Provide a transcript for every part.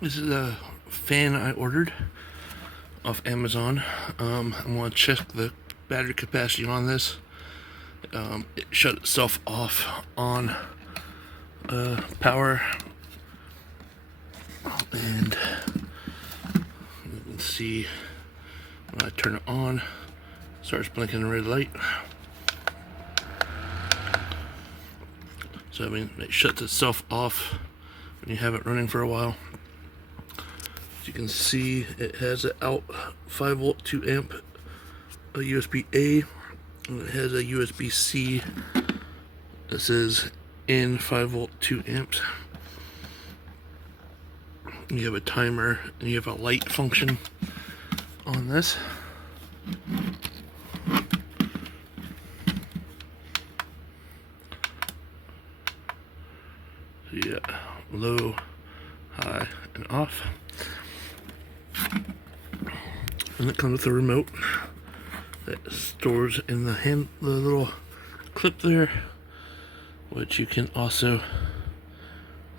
This is a fan I ordered off Amazon. I'm going to check the battery capacity on this. It shut itself off on power, and you can see when I turn it on, it starts blinking a red light. So I mean, it shuts itself off when you have it running for a while. As you can see, it has an out 5 volt 2 amp, a USB A, and it has a USB C that says in 5 volt 2 amps. You have a timer and you have a light function on this. So you got low, high, and off. And it comes with a remote that stores in the little clip there, which you can also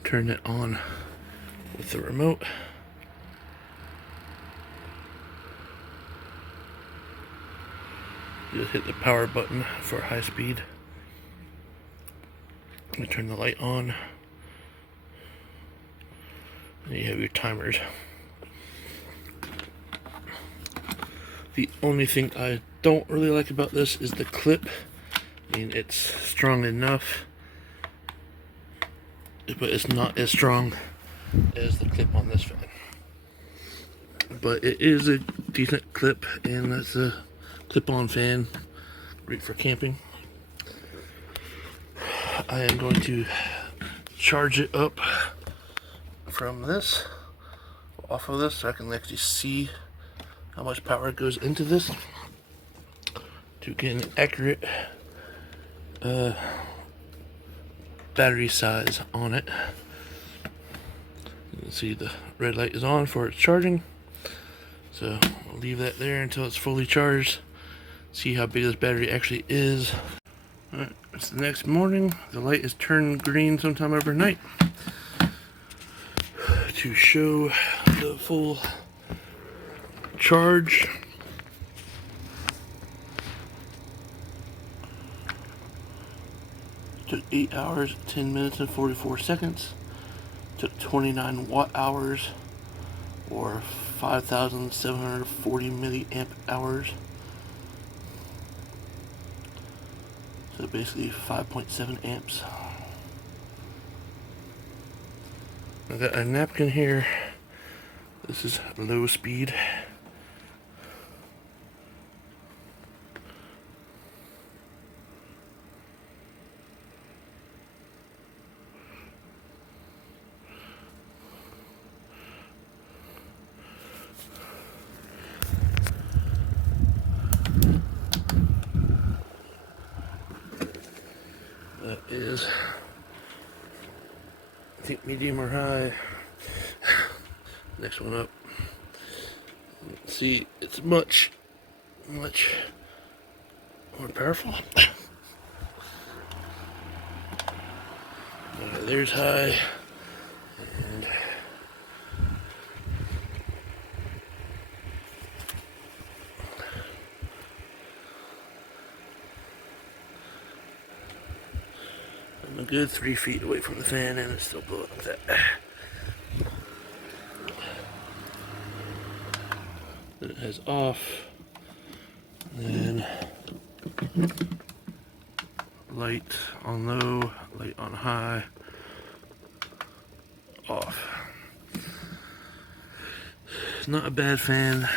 turn it on with the remote. You just hit the power button for high speed. You turn the light on, and you have your timers. The only thing I don't really like about this is the clip. I mean, it's strong enough, but it's not as strong as the clip on this fan. But it is a decent clip, and that's a clip-on fan, great for camping. I am going to charge it up from this, off of this, so I can actually see how much power goes into this to get an accurate battery size on it. You can see the red light is on for its charging, so I'll leave that there until it's fully charged. See how big this battery actually is. Alright, it's the next morning. The light is turned green sometime overnight to show the full charge. Took 8 hours, 10 minutes, and 44 seconds. Took 29 watt hours, or 5,740 milliamp hours. So basically 5.7 amps. I got a napkin here. This is low speed. That is, I think, medium or high. Next one up. See, it's much more powerful. There's high, and I'm a good 3 feet away from the fan, and it's still blowing like that. Then it has off, then light on low, light on high, off. It's not a bad fan.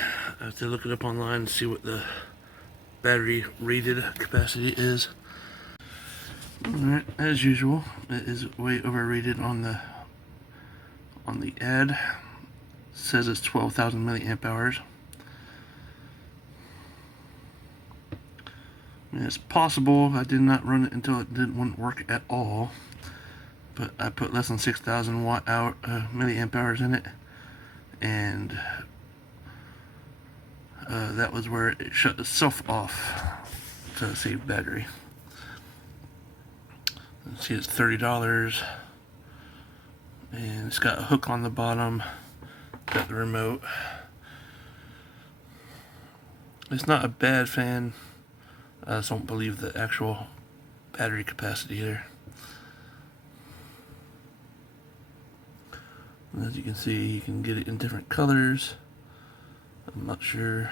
I have to look it up online and see what the battery rated capacity is. Alright, as usual, it is way overrated on the ad. It says it's 12,000 milliamp hours. I mean, it's possible. I did not run it until it wouldn't work at all, but I put less than 6,000 milliamp hours in it, and that was where it shut itself off to save battery. See, it's $30, and it's got a hook on the bottom got the remote. It's not a bad fan. I just don't believe the actual battery capacity here. And as you can see, you can get it in different colors. I'm not sure.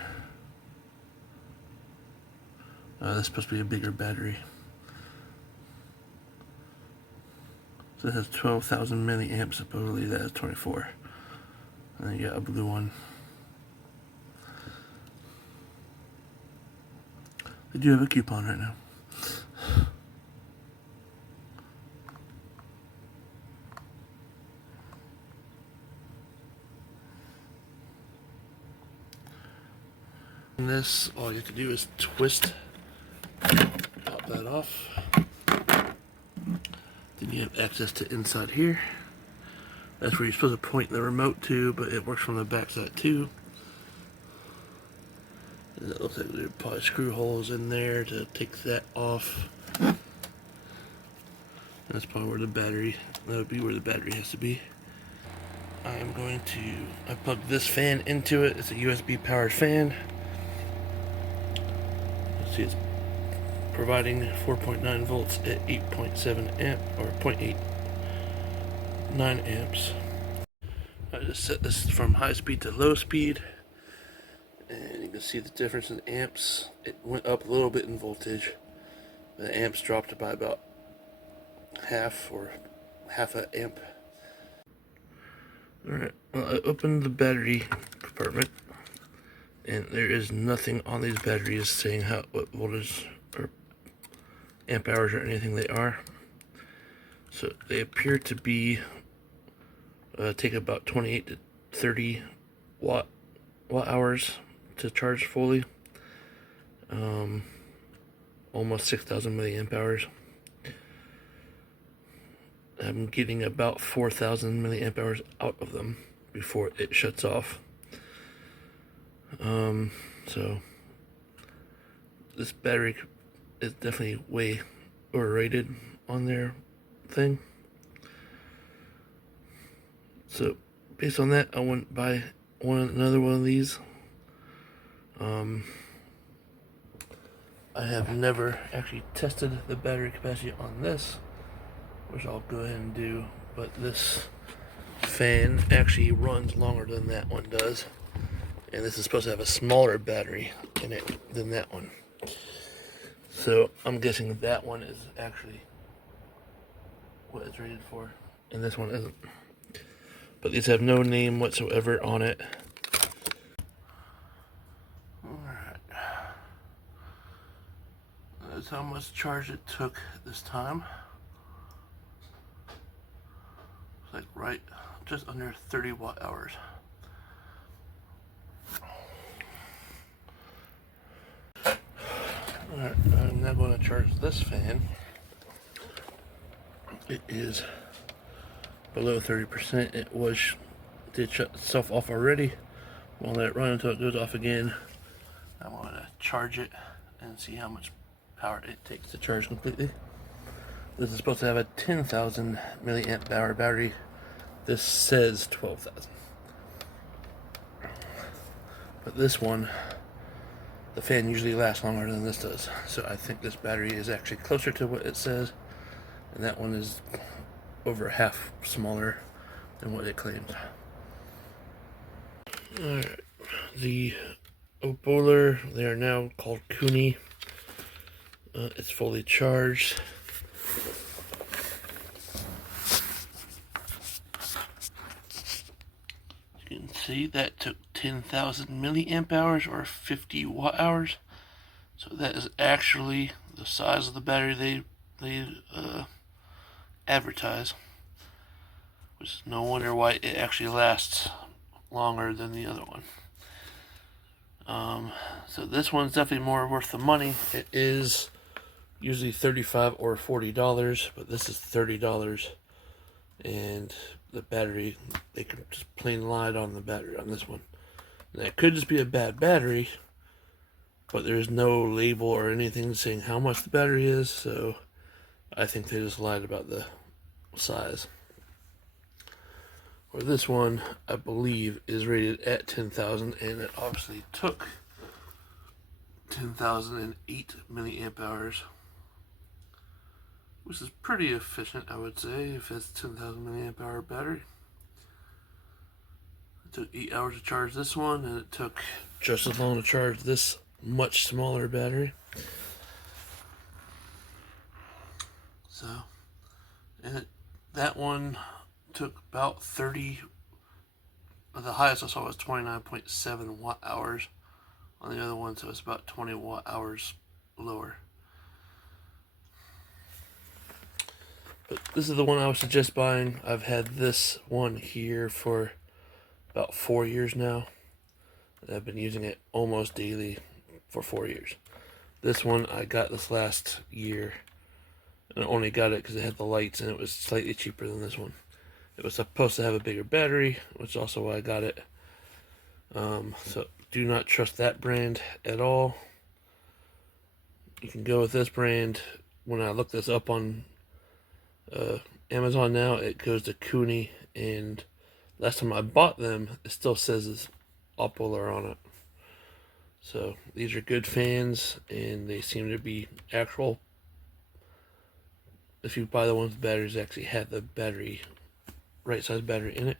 That's supposed to be a bigger battery. So it has 12,000 milliamps, supposedly that is 24. And then you got a blue one. They do have a coupon right now. And this, all you have to do is twist, pop that off. Then you have access to inside here. That's where you're supposed to point the remote to, but it works from the back side too. And it looks like there are probably screw holes in there to take that off. And that's probably where the battery, that would be where the battery has to be. I plugged this fan into it. It's a USB powered fan. You see it's providing 4.9 volts at 8.7 amp, or 0.89 amps. I just set this from high speed to low speed, and you can see the difference in amps. It went up a little bit in voltage. The amps dropped by about half an amp. Alright, well, I opened the battery compartment, and there is nothing on these batteries saying what voltage or amp hours or anything they are. So they appear to be take about 28 to 30 watt hours to charge fully. Almost 6,000 milliamp hours. I'm getting about 4,000 milliamp hours out of them before it shuts off. So this battery is definitely way overrated on their thing. So based on that, I went and buy another one of these. I have never actually tested the battery capacity on this, which I'll go ahead and do, but this fan actually runs longer than that one does, and this is supposed to have a smaller battery in it than that one. So I'm guessing that one is actually what it's rated for, and this one isn't. But these have no name whatsoever on it. Alright. That's how much charge it took this time. It's like right just under 30 watt hours. Alright, I'm now going to charge this fan. It is below 30%. It did shut itself off already. We'll let it run until it goes off again. I'm going to charge it and see how much power it takes to charge completely. This is supposed to have a 10,000 milliamp hour battery. This says 12,000. But this one, the fan usually lasts longer than this does. So I think this battery is actually closer to what it says. And that one is over half smaller than what it claims. Alright, the bowler, they are now called Kuni. It's fully charged. You can see that took 10,000 milliamp hours or 50 watt hours. So that is actually the size of the battery they advertise. Which is no wonder why it actually lasts longer than the other one. So this one's definitely more worth the money. It is usually $35 or $40, but this is $30. And the battery, they can just plain lied on the battery on this one. And that could just be a bad battery, but there's no label or anything saying how much the battery is, so I think they just lied about the size. or this one, I believe, is rated at 10,000, and it obviously took 10,008 milliamp hours, which is pretty efficient, I would say, if it's 10,000 milliamp hour battery. It took 8 hours to charge this one, and it took just as long to charge this much smaller battery. So, and that one took about 30. The highest I saw was 29.7 watt hours on the other one, so it's about 20 watt hours lower. But this is the one I would suggest buying. I've had this one here for about 4 years now. I've been using it almost daily for 4 years. This one I got this last year, and I only got it because it had the lights, and it was slightly cheaper than this one. It was supposed to have a bigger battery, which is also why I got it. So do not trust that brand at all. You can go with this brand. When I look this up on Amazon now, it goes to Kuni, and last time I bought them, it still says it's Opolar on it. So these are good fans, and they seem to be actual. If you buy the ones with batteries, they actually have the battery, right size battery in it.